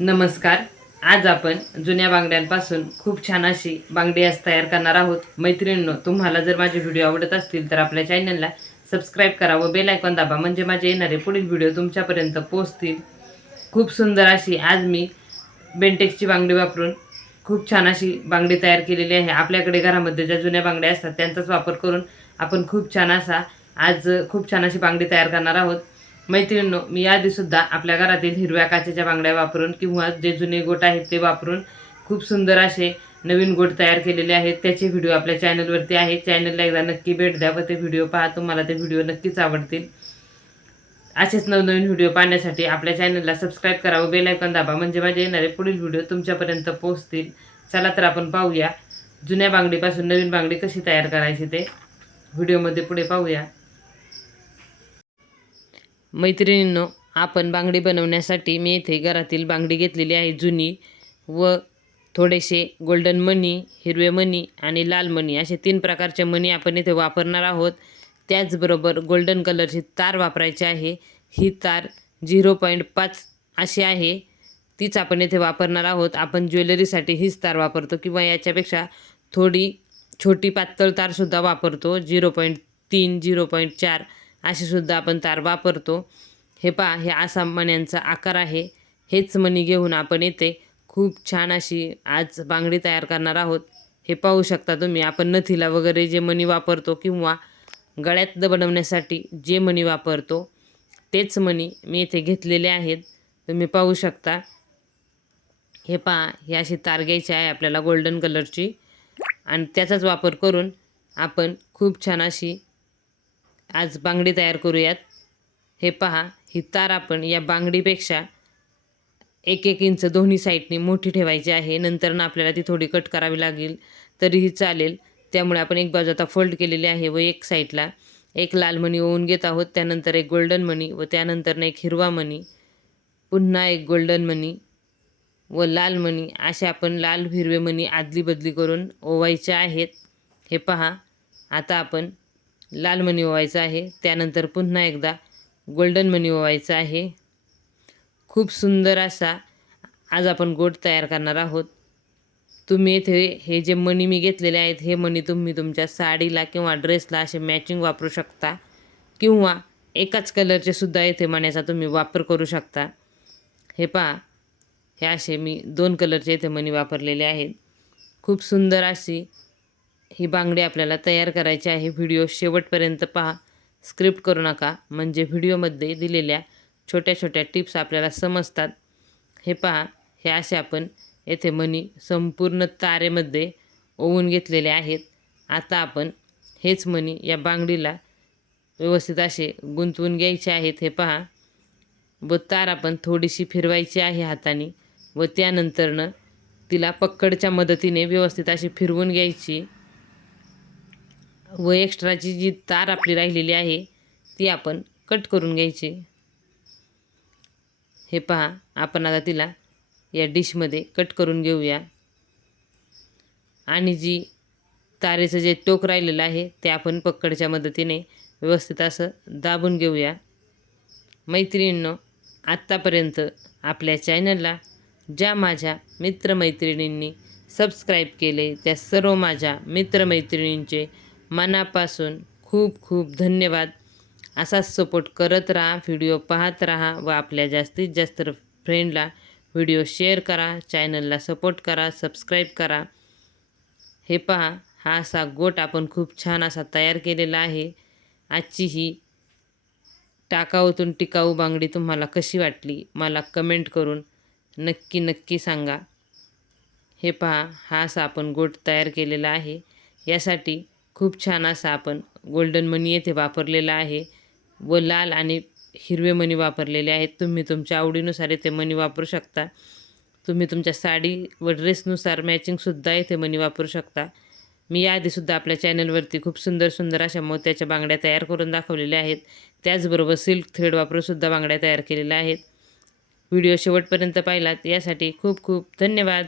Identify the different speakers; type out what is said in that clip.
Speaker 1: नमस्कार. आज आपण जुन्या बांगड्यांपासून खूप छान अशी बांगडी आज तयार करणार आहोत. मैत्रिणींनो तुम्हाला जर माझे व्हिडिओ आवडत असतील तर आपल्या चॅनलला सबस्क्राईब करा व बेल आयकॉन दाबा म्हणजे माझे येणारे पुढील व्हिडिओ तुमच्यापर्यंत पोहोचतील. खूप सुंदर अशी आज मी बेंटेक्सची बांगडी वापरून खूप छान अशी बांगडी तयार केलेली आहे. आपल्याकडे घरामध्ये ज्या जुन्या बांगड्या असतात त्यांचाच वापर करून आपण खूप छान असा आज खूप छान अशी बांगडी तयार करणार आहोत. मैत्रिणींनो मी याआधीसुद्धा आपल्या घरातील हिरव्या काचेच्या बांगड्या वापरून किंवा जे जुने गोट आहेत ते वापरून खूप सुंदर असे नवीन गोट तयार केलेले आहेत. त्याचे व्हिडिओ आपल्या चॅनलवरती आहे चॅनलला एकदा नक्की भेट द्या व ते व्हिडिओ पहा. तुम्हाला ते व्हिडिओ नक्कीच आवडतील. असेच नवनवीन व्हिडिओ पाहण्यासाठी आपल्या चॅनलला सबस्क्राईब करा व बेल दाबा म्हणजे माझे येणारे पुढील व्हिडिओ तुमच्यापर्यंत पोहोचतील. चला तर आपण पाहूया जुन्या बांगडीपासून नवीन बांगडी कशी तयार करायची ते. व्हिडिओमध्ये पुढे पाहूया. मैत्रिणींनो आपण बांगडी बनवण्यासाठी मी इथे घरातील बांगडी घेतलेली आहे जुनी व थोडेसे गोल्डन मनी हिरवे मनी आणि लाल मनी असे तीन प्रकारचे मनी आपण इथे वापरणार आहोत. त्याचबरोबर गोल्डन कलरची तार वापरायची आहे. ही तार झिरो पॉईंट पाच अशी आहे. तीच आपण इथे वापरणार आहोत. आपण ज्वेलरीसाठी हीच तार वापरतो किंवा याच्यापेक्षा थोडी छोटी पातळ तारसुद्धा वापरतो. झिरो पॉईंट तीन झिरो पॉईंट चार अशीसुद्धा आपण तार वापरतो. हे पहा हे आसाम मण्यांचा आकार आहे. हेच मणी घेऊन आपण येथे खूप छान अशी आज बांगडी तयार करणार आहोत. हे पाहू शकता तुम्ही आपण नथीला वगैरे जे मणी वापरतो किंवा गळ्यात बनवण्यासाठी जे मणी वापरतो तेच मणी मी इथे घेतलेले आहेत. तुम्ही पाहू शकता. हे पहा ही अशी तार घ्यायची आहे आपल्याला गोल्डन कलरची आणि त्याचाच वापर करून आपण खूप छान अशी आज बांगडी तयार करूयात. हे पहा ही तार आपण या बांगडीपेक्षा एक एक इंच दोन्ही साईडनी मोठी ठेवायची आहे. नंतर ना आपल्याला ती थोडी कट करावी लागेल तरीही चालेल. त्यामुळे आपण एक बाजू आता फोल्ड केलेली आहे व एक साईडला एक लाल मणी ओवून घेत आहोत. त्यानंतर एक गोल्डन मणी व त्यानंतर एक हिरवा मणी पुन्हा एक गोल्डन मणी व लाल मणी. असे आपण लाल हिरवे मणी आदली बदली करून ओवायचे आहेत. हे पहा आता आपण लाल मणी ओवायचा आहे. त्यानंतर पुन्हा एकदा गोल्डन मनी ओवायचा आहे. खूप सुंदर असा आज आपण गोट तयार करणार आहोत. तुम्ही इथे हे जे मणी मी घेतलेले आहेत हे मणी तुम्ही तुमच्या साडीला किंवा ड्रेसला असे मॅचिंग वापरू शकता. किंवा एकाच कलरचे सुद्धा येथे मण्याचा तुम्ही वापर करू शकता. हे पहा हे असे मी दोन कलरचे येथे मणी वापरलेले आहेत. खूप सुंदर अशी ही बांगडी आपल्याला तयार करायची आहे. व्हिडिओ शेवटपर्यंत पहा. स्क्रिप्ट करू नका. म्हणजे व्हिडिओमध्ये दिलेल्या छोट्या छोट्या टिप्स आपल्याला समजतात. हे पहा. हे असे आपण येथे मणी संपूर्ण तारेमध्ये ओवून घेतलेले आहेत. आता आपण हेच मणी या बांगडीला व्यवस्थित असे गुंतवून घ्यायचे आहेत. हे पहा. व तार आपण थोडीशी फिरवायची आहे हाताने व त्यानंतरनं तिला पक्कडच्या मदतीने व्यवस्थित अशी फिरवून घ्यायची. व एक्स्ट्राची जी तार आपली राहिलेली आहे ती आपण कट करून घ्यायची. हे पहा आपण आता तिला या डिशमध्ये कट करून घेऊया. आणि जी तारेचं जे टोक राहिलेलं आहे ते आपण पक्कडच्या मदतीने व्यवस्थित असं दाबून घेऊया. मैत्रिणींनो आत्तापर्यंत आपल्या चॅनलला ज्या माझ्या मित्रमैत्रिणींनी सबस्क्राईब केले त्या सर्व माझ्या मित्रमैत्रिणींचे मनापासून खूप खूप धन्यवाद. असाच सपोर्ट करत राहा व्हिडिओ पाहत राहा व आपल्या जास्तीत जास्त फ्रेंडला व्हिडिओ शेअर करा चॅनलला सपोर्ट करा सबस्क्राईब करा. हे पहा हा असा गोट आपण खूप छान असा तयार केलेला आहे. आजची ही टाकाऊतून टिकाऊ बांगडी तुम्हाला कशी वाटली मला कमेंट करून नक्की नक्की सांगा. हे पहा हा असा आपण गोट तयार केलेला आहे. यासाठी खूप छान असा आपण गोल्डन मनी येथे वापरलेला आहे व लाल आणि हिरवे मणी वापरलेले आहेत. तुम्ही तुमच्या आवडीनुसार येथे मनी वापरू शकता. तुम्ही तुमच्या साडी व ड्रेसनुसार मॅचिंगसुद्धा येथे मनी वापरू शकता. मी याआधीसुद्धा आपल्या चॅनलवरती खूप सुंदर सुंदर अशा मोत्याच्या बांगड्या तयार करून दाखवलेल्या आहेत. त्याचबरोबर सिल्क थ्रेड वापरूनसुद्धा बांगड्या तयार केलेल्या आहेत. व्हिडिओ शेवटपर्यंत पाहिलात. यासाठी खूप खूप धन्यवाद.